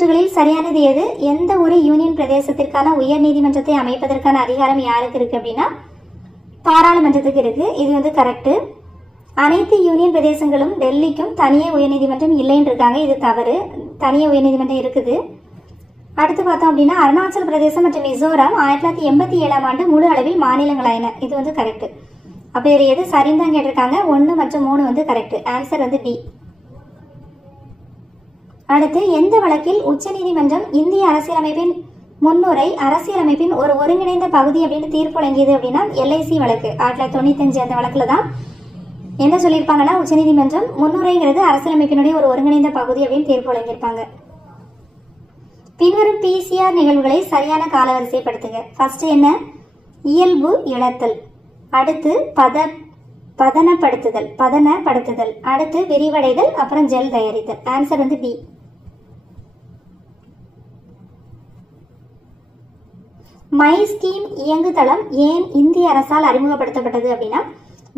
கூற்றுகளில் சரியானது எது? எந்த ஒரு யூனியன் பிரதேசத்திற்கான உயர் நீதிமன்றத்தை அமைப்பதற்கான அதிகாரம் யாருக்கு இருக்கு அப்படின்னா பாராளுமன்றத்துக்கு இருக்கு. இது வந்து கரெக்ட். அனைத்து யூனியன் பிரதேசங்களும் டெல்லிக்கும் தனியே உயர்நீதிமன்றம் இல்லைன்னு இருக்காங்க. இது தவறு. தனியே உயர்நீதிமன்றம் இருக்குது. அடுத்து பார்த்தோம் அப்படின்னா அருணாச்சல பிரதேசம் மற்றும் மிசோரம் 1987ஆம் ஆண்டு முழு அளவில் மாநிலங்களாயின. இது வந்து கரெக்ட். அப்போ இதில் எது சரின்னு தான் கேட்டிருக்காங்க. 1 மற்றும் 3 வந்து கரெக்ட். ஆன்சர் வந்து டி. அடுத்து எந்த வழக்கில் உச்சநீதிமன்றம் இந்திய அரசியலமைப்பின் முன்னுரை அரசியலமைப்பின் ஒரு ஒருங்கிணைந்த பகுதி அப்படின்னு தீர்ப்பு வழங்கியது அப்படின்னா LIC வழக்கு 1995 அந்த வழக்குல தான் என்ன சொல்லியிருப்பாங்கன்னா உச்சநீதிமன்றம் முன்னுரைங்கிறது அரசியலமைப்பினுடைய ஒரு ஒருங்கிணைந்த பகுதி அப்படின்னு தீர்ப்பு வழங்கியிருப்பாங்க. பின்வரும் PCR நிகழ்வுகளை சரியான காலவரிசைப்படுத்துக. ஃபர்ஸ்ட் என்ன? இயல்பு இழத்தல். அடுத்து பதனப்படுத்துதல். அடுத்து விரிவடைதல். அப்புறம் ஜெல் தயாரித்தல். ஆன்சர் வந்து டி. மை ஸ்கீம் இயங்குதளம் ஏன் இந்திய அரசால் அறிமுகப்படுத்தப்பட்டது அப்படின்னா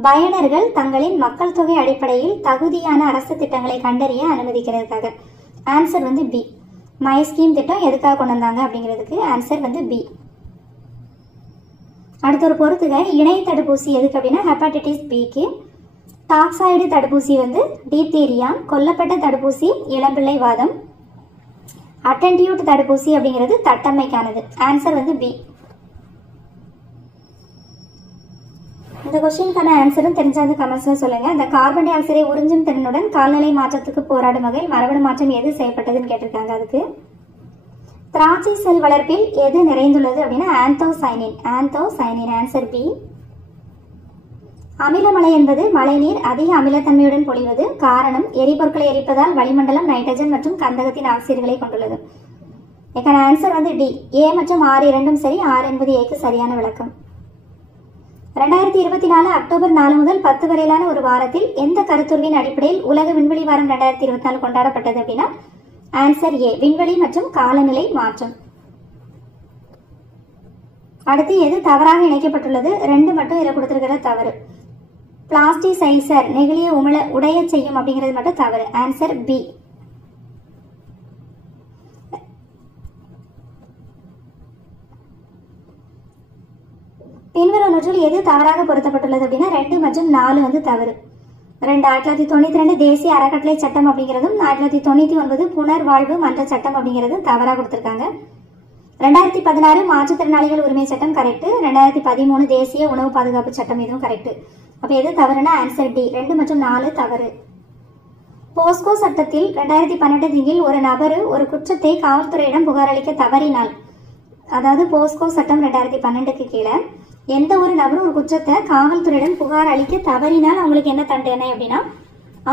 பயனர்கள் தங்களின் மக்கள் தொகை அடிப்படையில் தகுதியான அரசு திட்டங்களை கண்டறிய அனுமதிக்கிறதுக்காக. ஆன்சர் வந்து பி. மை ஸ்கீம் திட்டம் எதுக்காக கொண்டு வந்தாங்க அப்படிங்கிறதுக்கு ஆன்சர் வந்து பி. அடுத்த ஒரு பொறுத்துக இணை தடுப்பூசி எதுக்கு அப்படின்னா ஹெப்பாட்டிட்டிஸ் பிக்கு. டாக்ஸாய்டு தடுப்பூசி வந்து டிப்தீரியா. கொல்லப்பட்ட தடுப்பூசி இளம்பிள்ளை வாதம். அட்டென்டியூட் தடுப்பூசி அப்படிங்கிறது தட்டம்மைக்கானது. ஆன்சர் வந்து பி. இந்த கொஸ்டினுக்கான ஆன்சரும் தெரிஞ்சாது கமெண்ட்ஸ்ல சொல்லுங்க. இந்த கார்பன் டை ஆக்சைடை உறிஞ்சும் திறனுடன் கால்நிலை மாற்றத்துக்கு போராடும் வகையில் மரபணு மாற்றம் எது செய்யப்பட்டதுன்னு கேட்டிருக்காங்க. அதுக்கு திராட்சை செல் வளர்ப்பில் எது நிறைந்துள்ளது அப்படின்னா ஆந்தோசைனின். Answer B. அமிலமழை என்பது மழைநீர் அதிக அமிலத்தன்மையுடன் பொழிவது. காரணம் எரிபொருட்களை எரிப்பதால் வளிமண்டலம் நைட்ரஜன் மற்றும் கந்தகத்தின் ஆக்சைடுகளை கொண்டுள்ளது. இதுக்கான ஆன்சர் வந்து டி. ஏ மற்றும் ஆர் இரண்டும் சரி. ஆர் என்பது ஏக்கு சரியான விளக்கம். 2024 அக்டோபர் 4 முதல் 10 வரையிலான ஒரு வாரத்தில் எந்த கருத்துருவின் அடிப்படையில் உலக விண்வெளி வாரம் 2024 கொண்டாடப்பட்டது அப்படின்னா ஆன்சர் ஏ. விண்வெளி மற்றும் காலநிலை மாற்றம். அடுத்து எது தவறாக இணைக்கப்பட்டுள்ளது? 2 மட்டும் இதில் கொடுத்திருக்கிற தவறு. பிளாஸ்டிசைசர் நெகிழிய உடைய செய்யும் அப்படிங்கிறது மட்டும் தவறு. Answer B. பின்வருவனவற்றில் எது தவறாக பொருத்தப்பட்டுள்ளது அப்படின்னா 2 மற்றும் 4 வந்து தவறு. 1992 தேசிய அறக்கட்டளை சட்டம் அப்படிங்கிறதும் 1999 புனர்வாழ்வு மன்ற சட்டம் அப்படிங்கிறதும் தவறாக கொடுத்திருக்காங்க. 2016 மாற்றுத்திறனாளிகள் உரிமை சட்டம் கரெக்ட். 2013 தேசிய உணவு பாதுகாப்பு சட்டம் இதுவும் கரெக்ட். அப்ப எது தவறுனா ஆன்சர் டி. 2 மற்றும் 4 தவறு. போஸ்கோ சட்டத்தில் 2012 கீழ் ஒரு நபர் ஒரு குற்றத்தை காவல்துறையிடம் புகார் அளிக்க தவறினால், அதாவது போஸ்கோ சட்டம் 2012க்கு கீழே எந்த ஒரு நபரும் ஒரு குற்றத்தை காவல்துறையிடம் புகார் அளிக்க தவறினால் அவங்களுக்கு என்ன தண்டனை அப்படின்னா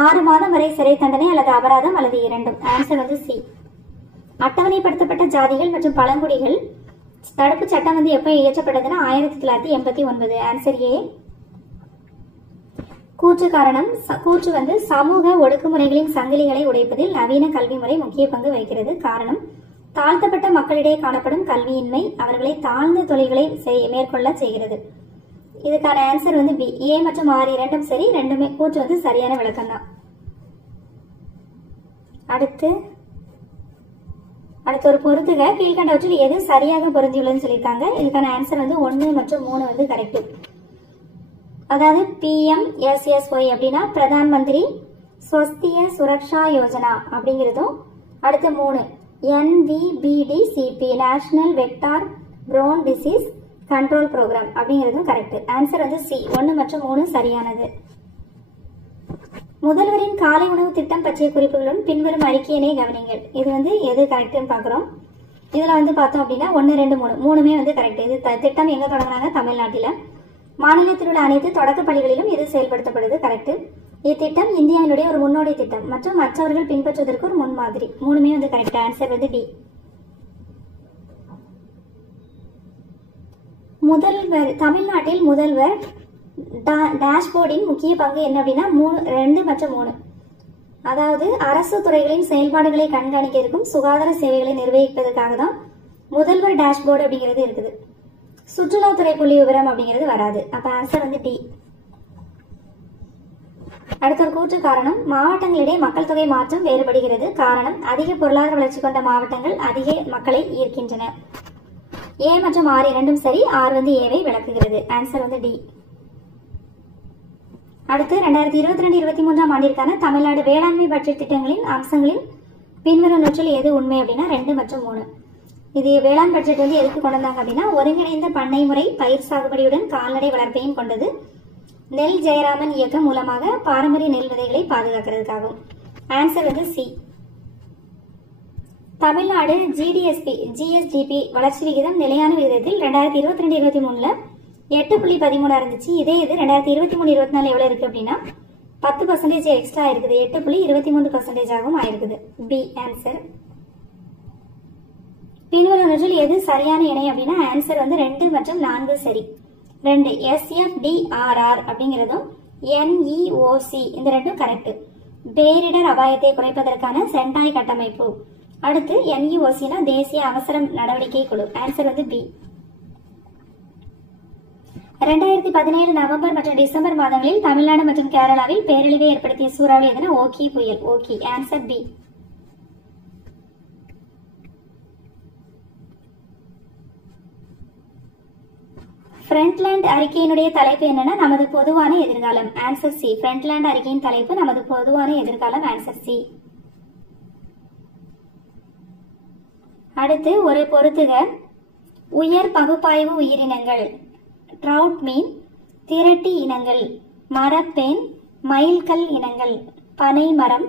6 மாதம் வரை சிறை தண்டனை அல்லது அபராதம் அல்லது இரண்டும். ஆன்சர் வந்து சி. அட்டவணைப்படுத்தப்பட்ட ஜாதிகள் மற்றும் பழங்குடிகள் தடுப்பு சட்டம் வந்து எப்போ இயற்றப்பட்டதுன்னா 1989. Answer A. கூற்று வந்து சமூக ஒடுக்குமுறைகளின் சங்கிலிகளை உடைப்பதில் நவீன கல்வி முறை முக்கிய பங்கு வகிக்கிறது. காரணம் தாழ்த்தப்பட்ட மக்களிடையே காணப்படும் கல்வியின்மை அவர்களை தாழ்ந்த தொழில்களை மேற்கொள்ள செய்கிறது. இதுக்கான ஆன்சர் வந்து பி. ஏ மற்றும் ஆர் இரண்டும் சரி. ரெண்டுமே கூற்று வந்து சரியான விளக்கம் தான். அடுத்து ஒரு பொறுத்துக கீழ்கண்டவற்றில் எது சரியாக பொருந்தியுள்ளதுன்னு சொல்லியிருக்காங்க. இதுக்கான ஆன்சர் வந்து 1 மற்றும் 3 வந்து கரெக்ட். அதாவது PMSSY அப்படின்னா பிரதான் மந்திரி ஸ்வஸ்திய சுரக்ஷா யோஜனா அப்படிங்கிறதும், அடுத்து 3 NVBDCP national vector borne disease control programme அப்படிங்கிறதும் கரெக்ட். ஆன்சர் வந்து சி. 1 மற்றும் 3 சரியானது. முதல்வரின் காலை உணவு திட்டம் பற்றிய குறிப்புகளுடன் பின்வரும் அறிக்கையினை கவனிங்கள். இது வந்து எது கரெக்ட்னு பார்க்குறோம். இதில் வந்து பார்த்தோம் அப்படின்னா 1, 2, 3 மூணுமே வந்து கரெக்ட். இது திட்டம் எங்கே தொடங்குறாங்க? தமிழ்நாட்டில். மாநிலத்தில் உள்ள அனைத்து தொடக்க பள்ளிகளிலும் இது செயல்படுத்தப்படுது. கரெக்ட். இத்திட்டம் இந்தியாவினுடைய ஒரு முன்னோடி திட்டம் மற்றும் மற்றவர்கள் பின்பற்றுவதற்கு ஒரு முன்மாதிரி. மூணுமே வந்து கரெக்ட். ஆன்சர் வந்து டி. தமிழ்நாட்டில் முதல்வர் டேஷ்போர்டின் முக்கிய பங்கு என்ன அப்படின்னா 2 மற்றும் 3. அதாவது அரசு துறைகளின் செயல்பாடுகளை கண்காணிக்கிறதுக்கும் சுகாதார சேவைகளை நிர்வகிப்பதற்காக தான் முதல்வர் டேஷ்போர்டு அப்படிங்கிறது இருக்குது. சுற்றுலாத்துறை புள்ளி விவரம் அப்படிங்கிறது வராது. அப்ப ஆன்சர் வந்து டி. அடுத்த ஒரு கூற்று காரணம், மாவட்டங்களிடையே மக்கள் தொகை மாற்றம் வேறுபடுகிறது. காரணம், அதிக பொருளாதார வளர்ச்சி கொண்ட மாவட்டங்கள் அதிக மக்களை ஈர்க்கின்றன. ஏ மற்றும் ஆர் இரண்டும் சரி. ஆர் வந்து ஏவை விளக்குகிறது. ஆன்சர் வந்து டி. அடுத்து 2022-23 ஆண்டிற்கான தமிழ்நாடு வேளாண்மை பட்ஜெட் திட்டங்களின் அம்சங்களின் பின்வரும் நூற்றில் எது உண்மை அப்படின்னா 2 மற்றும் 3. இது வேளாண் பட்ஜெட் வந்து எதுக்கு கொண்டு வந்தாங்க அப்படின்னா, ஒருங்கிணைந்த பண்ணை முறை பயிர் சாகுபடியுடன் கால்நடை வளர்ப்பையும் கொண்டது. நெல் ஜெயராமன் இயக்கம் மூலமாக பாரம்பரிய நெல் விதைகளை பாதுகாக்கிறதுக்காகும். ஆன்சர் வந்து சி. தமிழ்நாடு ஜிஎஸ்டிபி வளர்ச்சி விகிதம் நிலையான விகிதத்தில் 2022-23 8.13 இருந்துச்சு. இதே இது 2023-24 எவ்வளவு இருக்கு அப்படின்னா 10% எக்ஸ்ட்ரா இருக்குது. 8.23% ஆகவும் ஆயிருக்குது. B answer. பின்வருவற்றில் எது சரியான இணை அப்படின்னா ஆன்சர் வந்து 2 மற்றும் 4 சரி. 2 SFDRR அப்படிங்கிறதும் NEOC இந்த ரெண்டும் கரெக்ட். பேரிடர் அபாயத்தை குறைப்பதற்கான சென்டாய் கட்டமைப்பு. அடுத்து NEOCனா தேசிய அவசர நடவடிக்கை குழு. ஆன்சர் வந்து பி. 2017 நவம்பர் மற்றும் டிசம்பர் மாதங்களில் தமிழ்நாடு மற்றும் கேரளாவில் பேரழிவை ஏற்படுத்திய சூறாவளி எதுனா ஓகி புயல். Ockhi answer B. ஃப்ரண்ட்லேண்ட் அறிக்கையினுடைய தலைப்பு என்னன்னா நமது பொதுவான எதிர்காலம். Answer C. ஃப்ரண்ட்லேண்ட் அறிக்கையின் தலைப்பு நமது பொதுவான எதிர்காலம். Answer C. அடுத்து ஒரு பொறுத்துக. உயர் பகுப்பாய்வு உயிரினங்கள் ட்ரவுட் மீன், திரட்டி இனங்கள், மரப்பேன், மயில்கல் இனங்கள், பனை மரம்,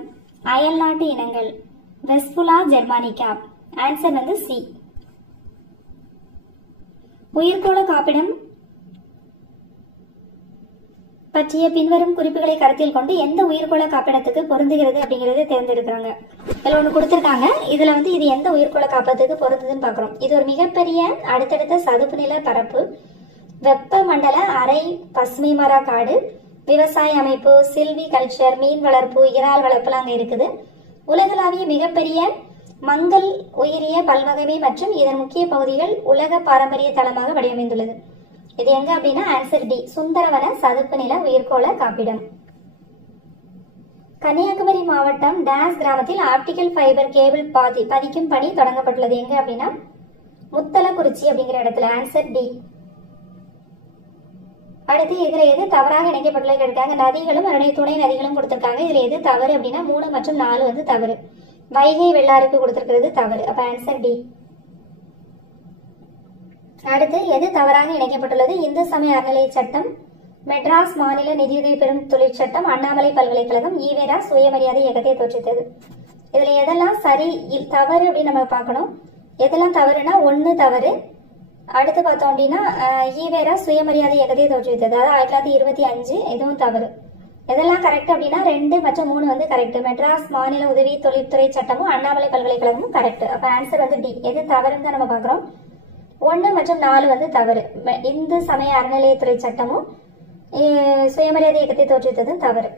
அயல்நாட்டு இனங்கள், வெஸ்புலா ஜெர்மானிகா. ஆன்சர் வந்து சி. உயிர்கோள காப்பிடம் பற்றிய பின்வரும் குறிப்புகளை கருத்தில் கொண்டு எந்த உயிர்கோள காப்பிடத்துக்கு பொருந்துகிறது அப்படிங்கறத தேர்ந்தெடுக்கிறாங்க. இதுல ஒண்ணு கொடுத்திருக்காங்க. இதுல வந்து இது எந்த உயிர்கோள காப்பகத்துக்கு பொருந்துதுன்னு பாக்குறோம். இது ஒரு மிகப்பெரிய அடுத்தடுத்த சதுப்பு நில பரப்பு, வெப்பமண்டல அரை பசுமை மர காடு, விவசாய அமைப்பு, சில்வி கல்ச்சர், மீன் வளர்ப்பு, இறால் வளர்ப்புலாம் அங்க இருக்குது. உலகளாவிய மிகப்பெரிய மங்கள் உயிரிய பல்வகைமை மற்றும் இதன் முக்கிய பகுதிகள் உலக பாரம்பரிய தளமாக வடிவமைந்துள்ளது. இது எங்க அப்படின்னா ஆன்சர் டி. சுந்தரவன சதுப்பு நில உயிர்கோள காப்பிடம். கன்னியாகுமரி மாவட்டம் டாஸ் கிராமத்தில் ஆப்டிகல் ஃபைபர் கேபிள் பதிக்கும் பணி தொடங்கப்பட்டுள்ளது. எங்க அப்படின்னா முத்தலக்குறிச்சி அப்படிங்கிற இடத்துல. Answer D. அடுத்து இதுல எது தவறாக இணைக்கப்பட்டுள்ளது இருக்காங்க. நதிகளும் அதனுடைய துணை நதிகளும் கொடுத்திருக்காங்க. இதுல எது தவறு அப்படின்னா 3 மற்றும் 4 வந்து தவறு. வைகை வெள்ளாறுக்கு கொடுத்திருக்கிறது தவறு. அப்ப ஆன்சர் டி. அடுத்து எது தவறாக இணைக்கப்பட்டுள்ளது. இந்து சமய அறநிலைய சட்டம், மெட்ராஸ் மாநில நிதியுதவி பெறும் தொழிற்சட்டம், அண்ணாமலை பல்கலைக்கழகம், ஈவேரா சுயமரியாதை இயக்கத்தை தோற்றுவித்தது. இதுல எதெல்லாம் சரி தவறு அப்படின்னு நம்ம பார்க்கணும். எதெல்லாம் தவறுனா 1 தவறு. அடுத்து பார்த்தோம் அப்படின்னா ஈவேரா சுயமரியாதை இயக்கத்தை தோற்றுவித்தது, அதாவது 1925 இதுவும் தவறு. எதெல்லாம் கரெக்ட் அப்படின்னா 2 மற்றும் 3 வந்து கரெக்ட். மெட்ராஸ் மாநில உதவி தொழில்துறை சட்டமும் அண்ணாமலை பல்கலைக்கழகமும் கரெக்ட். அப்ப ஆன்சர் வந்து டி. எது தவறுன்னு தான் நம்ம பாக்குறோம். 1 மற்றும் 4 வந்து தவறு. இந்து சமய அறநிலையத்துறை சட்டமும் சுயமரியாதை இயக்கத்தை தோற்றுவித்ததும் தவறு.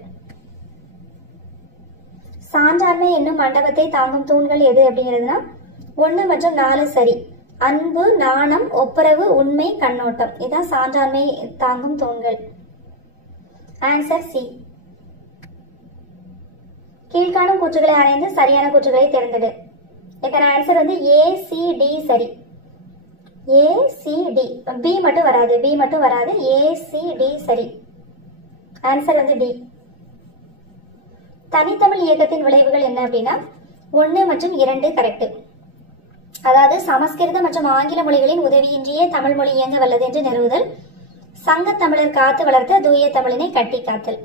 சான்றாண்மை என்னும் மண்டபத்தை தாங்கும் தூண்கள் எது அப்படிங்கிறதுனா 1 மற்றும் 4 சரி. அன்பு, நாணம், ஒப்புரவு, உண்மை, கண்ணோட்டம் இதான் சான்றாண்மை தாங்கும் தூண்கள். Answer C. கீழ்காணும் கூற்றுகளை ஆராய்ந்து சரியான கூற்றுகளை தேர்ந்தெடு. இதற்கான ஆன்சர் வந்து ACD சரி. ACD. பி மட்டும் வராது. ACD சரி. ஆன்சர் வந்து டி. தனித்தமிழ் இயக்கத்தின் விளைவுகள் என்ன அப்படின்னா 1 மற்றும் 2 கரெக்ட். அதாவது சமஸ்கிருத மற்றும் ஆங்கில மொழிகளின் உதவியின்றியே தமிழ் மொழி இயங்க வல்லது என்று நிறுவுதல், சங்க தமிழர் காத்து வளர்த்த தூய தமிழினை கட்டி காத்தல்.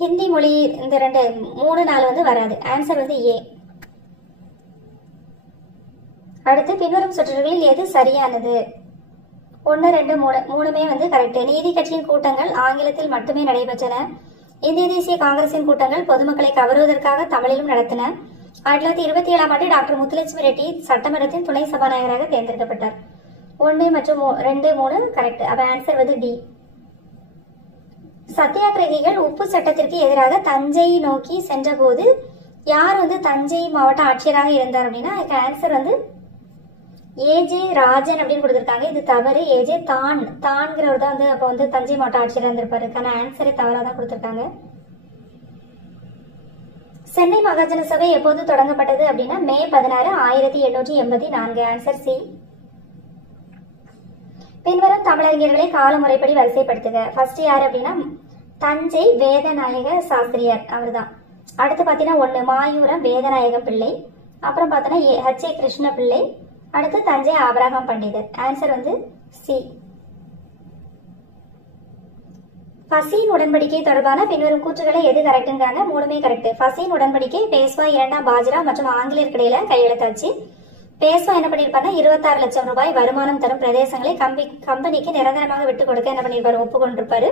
ஹிந்தி மொழி இந்த 2 3 4 வந்து வராது. ஆன்சர் வந்து ஏ. அடுத்து பின்வரும் சுற்றுகளில் எது சரியானது. 1 2 3 மூணுமே வந்து கரெக்ட். நீதி கட்சியின் கூட்டங்கள் ஆங்கிலத்தில் மட்டுமே நடைபெற்றன. இந்திய தேசிய காங்கிரசின் கூட்டங்கள் பொதுமக்களை கவருவதற்காக தமிழிலும் நடத்தின. 1927 ஆண்டு டாக்டர் முத்துலட்சுமி ரெட்டி சட்டமன்றத்தின் துணை சபாநாயகராக தேர்ந்தெடுக்கப்பட்டார். 1 மற்றும் 2 3 கரெக்ட். அப்ப ஆன்சர் வந்து டி. சத்தியாகிரகிகள் உப்பு சட்டத்திற்கு எதிராக தஞ்சை நோக்கி சென்ற போது யார் வந்து தஞ்சை மாவட்ட ஆட்சியராக இருந்தார் அப்படின்னா ஆன்சர் வந்து ஏஜே ராஜன் அப்படின்னு கொடுத்திருக்காங்க. இது தவறு. ஏஜே தான்கிறவர் தான் வந்து அப்ப வந்து தஞ்சை மாவட்ட ஆட்சியராக இருந்திருப்பாரு. ஆன்சரை தவறா தான் கொடுத்திருக்காங்க. சென்னை மகாஜன சபை எப்போது தொடங்கப்பட்டது அப்படின்னா மே 16, 1884. Answer C. பின்வரும் தமிழறிஞர்களை காலமுறைப்படி வரிசைப்படுத்துக. ஃபர்ஸ்ட் யாரு அப்படின்னா தஞ்சை வேதநாயக சாஸ்திரியார், அவர்தான். அடுத்து பாத்தீங்கன்னா 1 மாயூரம் வேதநாயகம் பிள்ளை, அப்புறம் பார்த்தோன்னா H.A. கிருஷ்ண பிள்ளை, அடுத்து தஞ்சை ஆபரகாம் பண்டிதர். ஆன்சர் வந்து சி. பசியின் உடன்படிக்கை தொடர்பான பின்வரும் கூற்றுகளை எது கரெக்ட்ங்கிறாங்க? மூணுமே கரெக்ட். பசியின் உடன்படிக்கை பேஷ்வா 2ஆம் பாஜிராவ் மற்றும் ஆங்கிலேயருக்கு இடையில கையெழுத்தாச்சு. பேஷ்வா என்ன பண்ணிருப்பாருன்னா 26 லட்சம் ரூபாய் வருமானம் தரும் பிரதேசங்களை கம்பெனிக்கு நிரந்தரமாக விட்டுக் கொடுக்க என்ன பண்ணிருப்பாரு? ஒப்புக்கொண்டிருப்பாரு.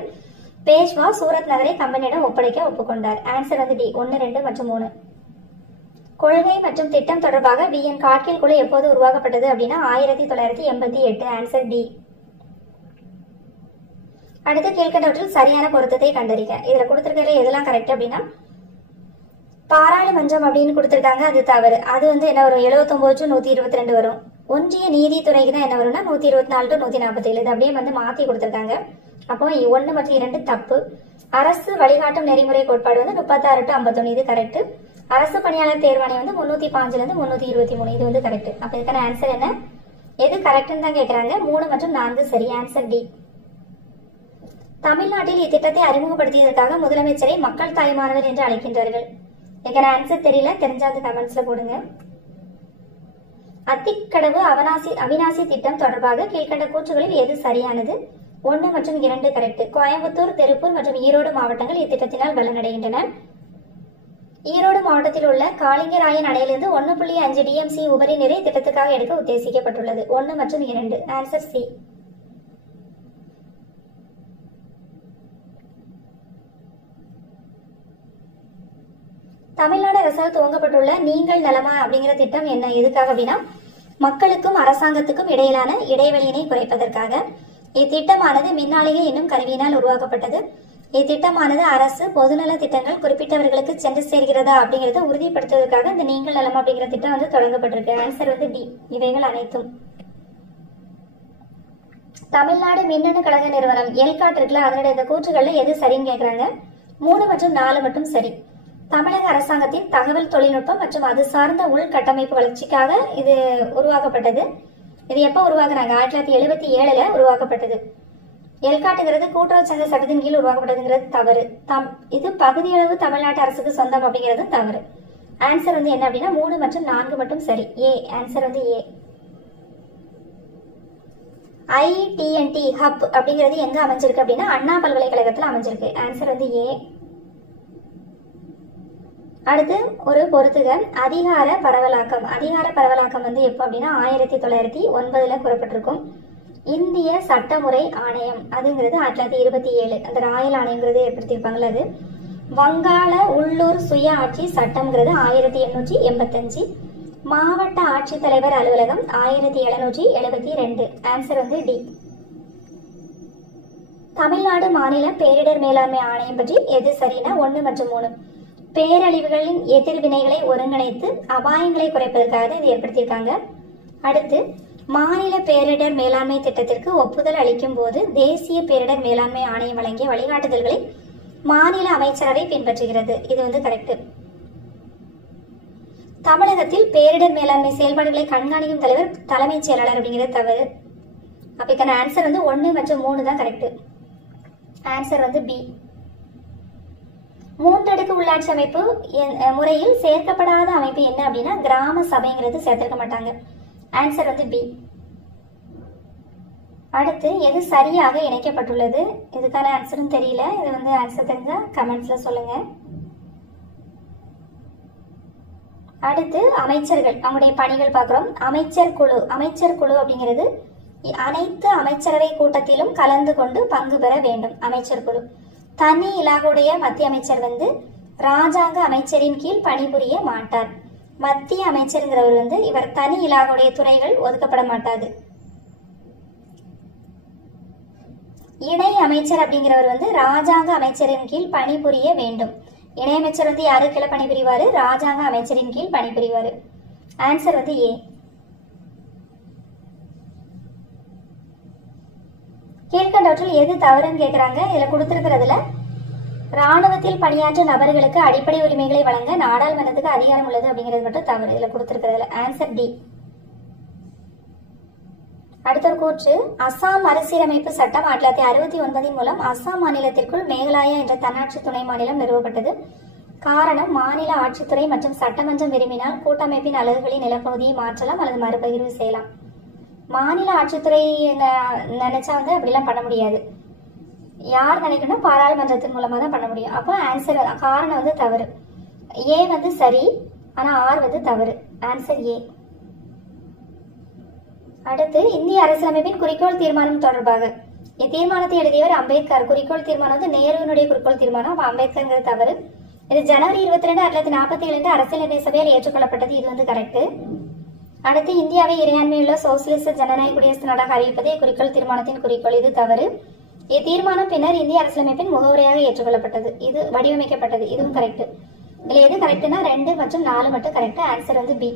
பேஷ்வா சூரத் நகரை கம்பெனியிடம் ஒப்படைக்க ஒப்புக்கொண்டார். ஆன்சர் வந்து டி. 1, 2 மற்றும் 3. கொள்கை மற்றும் திட்டம் தொடர்பாக V.N. காட்கில் குழு எப்போது உருவாக்கப்பட்டது அப்படின்னா 1988. Answer D. அடுத்து கீழ்கண்டவற்றில் சரியான பொருத்தத்தை கண்டறிக. இதுல கொடுத்திருக்கிறதுல எதெல்லாம் கரெக்ட் அப்படின்னா பாராளுமன்றம் அப்படின்னு கொடுத்திருக்காங்க, அது தவறு. அது வந்து என்ன வரும்? 79 to 122 வரும். ஒன்றிய நீதித்துறைக்கு தான் என்ன வரும்னா 124 to 147. இது அப்படியே வந்து மாத்தி கொடுத்திருக்காங்க. அப்போ 1 மற்றும் 2 தப்பு. அரசு வழிகாட்டும் நெறிமுறை கோட்பாடு வந்து 36 to 51. இது கரெக்ட். அரசு பணியாளர் தேர்வாணையம் வந்து 305 இருந்து 323. இது வந்து கரெக்ட். அப்ப இதுக்கான ஆன்சர் என்ன? எது கரெக்ட்னு தான் கேக்குறாங்க. 3 மற்றும் 4 சரி. Answer D. தமிழ்நாட்டில் இத்திட்டத்தை அறிமுகப்படுத்தியதற்காக முதலமைச்சரை மக்கள் தாய்மானவர் என்று அழைக்கின்றார்கள். இதுக்கான ஆன்சர் தெரியல, தெரிஞ்சா அந்த கமெண்ட்ஸ்ல போடுங்க. அத்திக்கடவு அவிநாசி திட்டம் தொடர்பாக கீழ்கண்ட கூற்றுகளில் எது சரியானது? 1 மற்றும் 2 கரெக்ட். கோயம்புத்தூர், திருப்பூர் மற்றும் ஈரோடு மாவட்டங்கள் இத்திட்டத்தினால் பலனடைகின்றன. ஈரோடு மாவட்டத்தில் உள்ள காளிங்கராயன் அணையிலிருந்து 1.5 DMC உபரி நீரை திட்டத்துக்காக எடுக்க உத்தேசிக்கப்பட்டுள்ளது. 1 மற்றும் 2. Answer C. தமிழ்நாடு அரசால் துவங்கப்பட்டுள்ள நீங்கள் நலமா அப்படிங்கிற திட்டம் என்ன? எதுக்காக அப்படின்னா மக்களுக்கும் அரசாங்கத்துக்கும் இடையிலான இடைவெளியினை குறைப்பதற்காக. இத்திட்டமானது மின்னாளிகை என்னும் கருவியினால் உருவாக்கப்பட்டது. இத்திட்டமானது அரசு பொதுநல திட்டங்கள் குறிப்பிட்டவர்களுக்கு சென்று சேர்கிறதா அப்படிங்கறத உறுதிப்படுத்துவதற்காக இந்த நீங்கள் நலம் அப்படிங்கிற திட்டம் வந்து தொடங்கப்பட்டிருக்கு. ஆன்சர் வந்து டி. இவைகள் அனைத்தும். தமிழ்நாடு மின்னணு கழக நிறுவனம் எல்காட் இருக்குல்ல, அதனுடைய இந்த கூற்றுகள்ல எது சரின்னு கேக்குறாங்க. 3 மற்றும் 4 மட்டும் சரி. தமிழக அரசாங்கத்தின் தகவல் தொழில்நுட்பம் மற்றும் அது சார்ந்த உள்கட்டமைப்பு வளர்ச்சிக்காக இது உருவாக்கப்பட்டது. இது எப்ப உருவாக்குறாங்க? 1977 உருவாக்கப்பட்டது. எல்காட்டுங்கிறது கூட்டுறவு சங்க சட்டத்தின் கீழ் உருவாக்கப்பட்டதுங்கிறது தவறு. இது பகுதியளவு தமிழ்நாட்டு அரசுக்கு சொந்தம் அப்படிங்கிறது தவறு. ஆன்சர் வந்து என்ன அப்படின்னா 3 மற்றும் 4 மட்டும் சரி. ஏ. ஆன்சர் வந்து ஏ. ITNT ஹப் அப்படிங்கிறது எங்க அமைஞ்சிருக்கு அப்படின்னா அண்ணா பல்கலைக்கழகத்தில் அமைஞ்சிருக்கு. ஆன்சர் வந்து ஏ. அடுத்து ஒரு பொறுத்துக. அதிகார பரவலாக்கம் வந்து எப்போ அப்படின்னா 1909 கூறப்பட்டிருக்கும். இந்திய சட்டமுறை ஆணையம் அதுங்கிறது 1927. அந்த ராயல் ஆணையங்கிறது ஏற்படுத்தியிருப்பாங்கல்ல அது. வங்காள உள்ளூர் சுய ஆட்சி சட்டம்ங்கிறது 1885. மாவட்ட ஆட்சித்தலைவர் அலுவலகம் 1772. ஆன்சர் வந்து டி. தமிழ்நாடு மாநில பேரிடர் மேலாண்மை ஆணையம் பற்றி எது சரினா 1 மற்றும் 3. பேரழிவுகளின் எதிர்வினைகளை ஒருங்கிணைத்து அபாயங்களை குறைப்பதற்காக இது ஏற்படுத்தியிருக்காங்க. அடுத்து மாநில பேரிடர் மேலாண்மை திட்டத்திற்கு ஒப்புதல் அளிக்கும் போது தேசிய பேரிடர் மேலாண்மை ஆணையம் வழங்கிய வழிகாட்டுதல்களை மாநில அமைச்சரவை பின்பற்றுகிறது. இது வந்து கரெக்ட். தமிழகத்தில் பேரிடர் மேலாண்மை செயல்பாடுகளை கண்காணிக்கும் தலைவர் தலைமைச் செயலாளர் அப்படிங்கிறது தவறு. அப்ப இதுக்கான ஆன்சர் வந்து 1 மற்றும் 3 தான் கரெக்ட். ஆன்சர் வந்து பி. 3 அடுக்கு உள்ளாட்சி அமைப்பு முறையில் சேர்க்கப்படாத அமைப்பு என்ன அப்படின்னா கிராம சபைங்கிறது சேர்த்திருக்க மாட்டாங்க. ஆன்சர் வந்து பி. அடுத்து எது சரியாக இணைக்கப்பட்டுள்ளது? இதுக்கான ஆன்சரும் தெரியல. இது வந்து ஆன்சர் தெரிஞ்சா கமெண்ட்ஸ்ல சொல்லுங்க. அடுத்து அமைச்சர்கள் அவங்களுடைய பணிகள் பார்க்கிறோம். அமைச்சர் குழு அப்படிங்கிறது அனைத்து அமைச்சரவை கூட்டத்திலும் கலந்து கொண்டு பங்கு பெற வேண்டும். அமைச்சர் குழு. தனி இலாகுடைய மத்திய அமைச்சர் வந்து ராஜாங்க அமைச்சரின் கீழ் பணிபுரிய மாட்டார். மத்திய அமைச்சருங்கிறவர் வந்து இவர் தனி இலாகுடைய துறைகள் ஒதுக்கப்பட மாட்டாது. இணை அமைச்சர் அப்படிங்கிறவர் வந்து ராஜாங்க அமைச்சரின் கீழ் பணிபுரிய வேண்டும். இணையமைச்சர் வந்து யாரு கீழே பணிபுரிவாரு? ராஜாங்க அமைச்சரின் கீழ் பணிபுரிவாரு. ஆன்சர் வந்து ஏ. கீழ்கண்டவற்றில் எது தவறுன்னு கேக்குறாங்க. இதுல கொடுத்திருக்கிறதுல ராணுவத்தில் பணியாற்றும் நபர்களுக்கு அடிப்படை உரிமைகளை வழங்க நாடாளுமன்றத்துக்கு அதிகாரம் உள்ளது அப்படிங்கிறது மட்டும் தவறு. இதுல கொடுத்திருக்கிறதுல ஆன்சர் டி. அடுத்த ஒரு கூற்று, அசாம் மறுசீரமைப்பு சட்டம் 1969 மூலம் அசாம் மாநிலத்திற்குள் மேகாலயா என்ற தன்னாட்சி துணை மாநிலம் நிறுவப்பட்டது. காரணம், மாநில ஆட்சித்துறை மற்றும் சட்டமன்றம் விரும்பினால் கூட்டமைப்பின் அலகுகளின் நிலப்பகுதியை மாற்றலாம் அல்லது மறுபகிர்வு செய்யலாம். மாநில ஆட்சித்துறை நினைச்சா அப்படிலாம் பண்ண முடியாது. யார் நினைக்கணும், பாராளுமன்றத்தின் மூலமா தான் பண்ண முடியும். அப்போ ஆன்சர் காரணம் தவறு. ஏ சரி, ஆனா ஆர் தவறு. Answer A. அடுத்து, இந்திய அரசியலமைப்பின் குறிக்கோள் தீர்மானம் தொடர்பாக இத்தீர்மானத்தை எழுதியவர் அம்பேத்கர். குறிக்கோள் தீர்மானம் நேருவினுடைய குறிக்கோள் தீர்மானம். அப்ப அம்பேத்கர் தவறு. இது ஜனவரி 22, 1947 அரசியல் நிர்ணய சபையால் ஏற்றுக்கொள்ளப்பட்டது. இது கரெக்ட். அடுத்து, இந்தியாவை இறையாண்மையுள்ள சோசியலிச ஜனநாயக குடியரசு நாடாக அறிவிப்பதே குறிக்கோள் தீர்மானத்தின் குறிக்கோள். இது தவறு. இத்தீர்மானம் பின்னர் இந்திய அரசியலமைப்பின் முகவுரையாக ஏற்றுக்கொள்ளப்பட்டது. இது வடிவமைக்கப்பட்டது. இதுவும் கரெக்ட். இதுல எது கரெக்ட்னா 2 மற்றும் 4 மட்டும் கரெக்ட். Answer B.